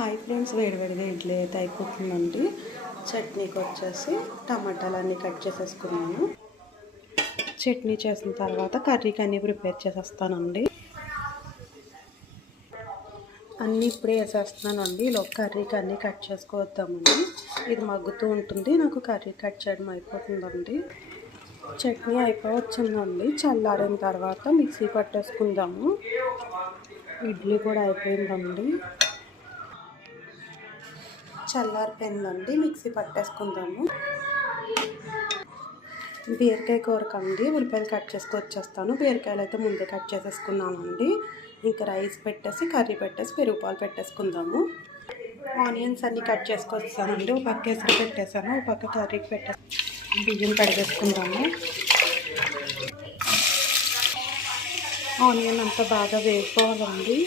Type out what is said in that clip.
Hi friends, వేడివేడిగా ఇడ్లీ అయితే అయిపోతుందండి. చట్నీకి వచ్చేసి టమాటాలన్నీ కట్ చేసేసుకున్నాను. చట్నీ చేసిన తర్వాత కర్రీకి అన్నీ ప్రిపేర్ చేసేస్తానండి. అన్నీ ఇప్పుడే వేసేస్తున్నానండి. ఇలా కర్రీకి అన్నీ కట్ చేసుకోవద్దామండి. ఇది మగ్గుతూ ఉంటుంది, నాకు కర్రీ కట్ చేయడం అయిపోతుందండి. చట్నీ అయిపోవచ్చిందండి. చల్లారిన తర్వాత మిక్సీ పట్టేసుకుందాము. ఇడ్లీ కూడా అయిపోయిందండి. చల్లారిపోయిందండి, మిక్సీ పట్టేసుకుందాము. బీరకాయ కూరకండి ఉల్లిపాయలు కట్ చేసుకొచ్చేస్తాను. బీరకాయలు అయితే ముందే కట్ చేసేసుకున్నానండి. ఇంకా రైస్ పెట్టేసి కర్రీ పెట్టేసి పెరుగుపాలు పెట్టేసుకుందాము. ఆనియన్స్ అన్నీ కట్ చేసుకొస్తానండి. ఒక పక్క ఎసురు పెట్టేసాను, ఒక పక్క కర్రీకి పెట్టేసి బియ్యం కడిగేసుకుందాము. ఆనియన్ అంతా బాగా వేగిపోవాలండి.